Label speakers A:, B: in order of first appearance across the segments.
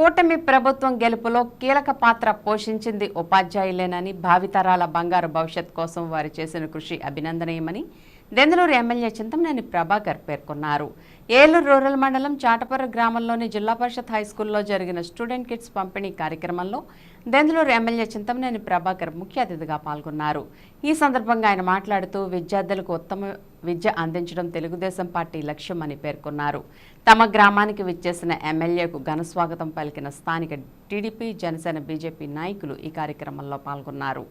A: కూటమి ప్రభుత్వం గెలుపులో కీలక పాత్ర పోషించింది ఉపాధ్యాయులేనని భావితరాల బంగారు భవిష్యత్ కోసం వారు చేసిన కృషి అభినందనీయమని దెందులూరు ఎమ్మెల్యే చింతమనేని ప్రభాకర్ పేర్కొన్నారు. ఏలూరు రూరల్ మండలం చాటపర్ర గ్రామంలోని జిల్లా పరిషత్ హైస్కూల్లో జరిగిన స్టూడెంట్ కిట్స్ పంపిణీ కార్యక్రమంలో దెందలూరు ఎమ్మెల్యే చింతమనేని ప్రభాకర్ ముఖ్య అతిథిగా పాల్గొన్నారు. ఈ సందర్భంగా ఆయన మాట్లాడుతూ విద్యార్థులకు ఉత్తమ విద్య అందించడం తెలుగుదేశం పార్టీ లక్ష్యమని పేర్కొన్నారు. తమ గ్రామానికి విచ్చేసిన ఎమ్మెల్యేకు ఘన స్వాగతం పలికిన స్థానిక టీడీపీ జనసేన బీజేపీ నాయకులు ఈ కార్యక్రమంలో పాల్గొన్నారు.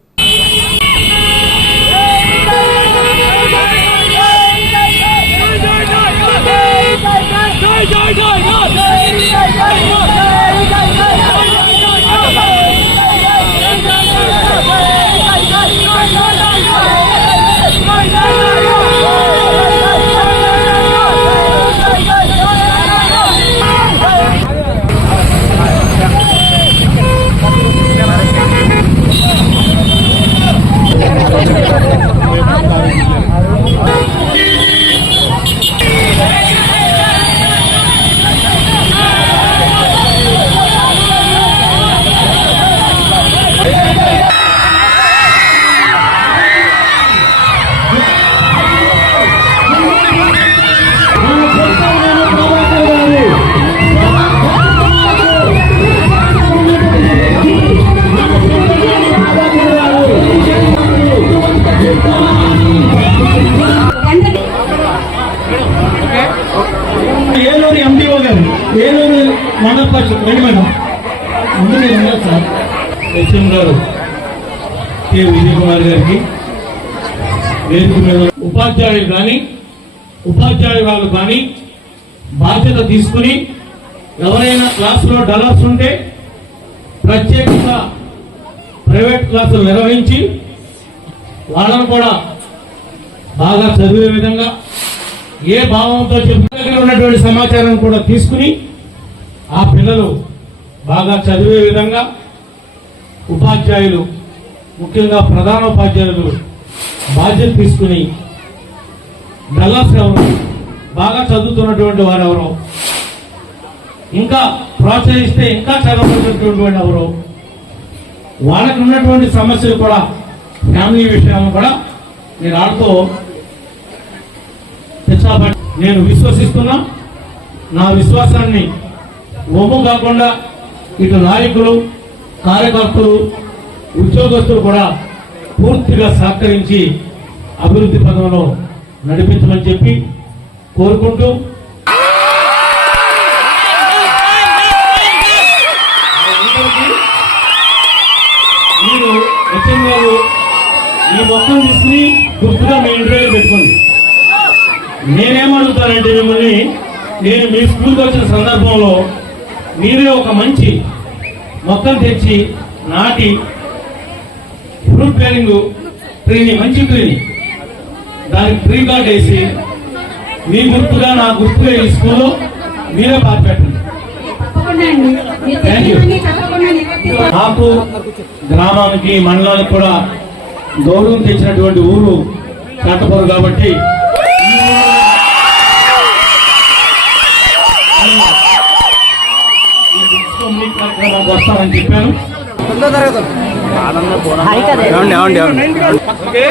B: ఏలూరు ఎంపీఓ గారు ఏలూరు మండల పరిషత్ రండి మేడం. ఉన్నారు సార్. హెచ్ఎం గారు కె. విజయ్ కుమార్ గారికి వేదిక మీద ఉపాధ్యాయులు కానీ ఉపాధ్యాయురాలు కానీ బాధ్యత తీసుకుని ఎవరైనా క్లాసులో డలర్స్ ఉంటే ప్రత్యేకంగా ప్రైవేట్ క్లాసులు నిర్వహించి వాళ్ళను కూడా బాగా చదివే విధంగా ఏ భావంతో చెప్పిన దగ్గర ఉన్నటువంటి సమాచారం కూడా తీసుకుని ఆ పిల్లలు బాగా చదివే విధంగా ఉపాధ్యాయులు ముఖ్యంగా ప్రధాన ఉపాధ్యాయులు బాధ్యత తీసుకుని డల్లాస్ ఎవరు బాగా చదువుతున్నటువంటి వారు ఎవరు ఇంకా ప్రోత్సహిస్తే ఇంకా చదవబడినటువంటి ఎవరు వాళ్ళకు ఉన్నటువంటి సమస్యలు కూడా ఫ్యామిలీ విషయాలను కూడా మీరు ఆడుతూ తెచ్చాబట్టి నేను విశ్వసిస్తున్నా. నా విశ్వాసాన్ని ఒమ్ము కాకుండా ఇటు నాయకులు కార్యకర్తలు ఉద్యోగస్తులు కూడా పూర్తిగా సహకరించి అభివృద్ధి పథంలో నడిపించమని చెప్పి కోరుకుంటూ మీరు హెచ్ఎం గారు ఈ మొత్తం తీసుకుని గుర్తుగా మీ ఇంటర్వ్యూ పెట్టుకోండి. నేనేమడుగుతానంటే మిమ్మల్ని నేను మీ స్కూల్కి వచ్చిన సందర్భంలో మీరే ఒక మంచి మొక్కలు తెచ్చి నాటి ఫ్రూట్ ప్లానింగ్ ట్రీని మంచి ట్రీని దానికి ట్రీ గార్డ్ వేసి మీ గుర్తుగా నా గుర్తుగా ఈ స్కూల్లో మీరే పాత పెట్టండి. నాకు గ్రామానికి మండలానికి కూడా గౌరవం తెచ్చినటువంటి ఊరు కాటపూరు కాబట్టి ఈ ఊరు- ఈ బుక్స్ పంపిణీ కార్యక్రమానికి చెప్పాను ఓకే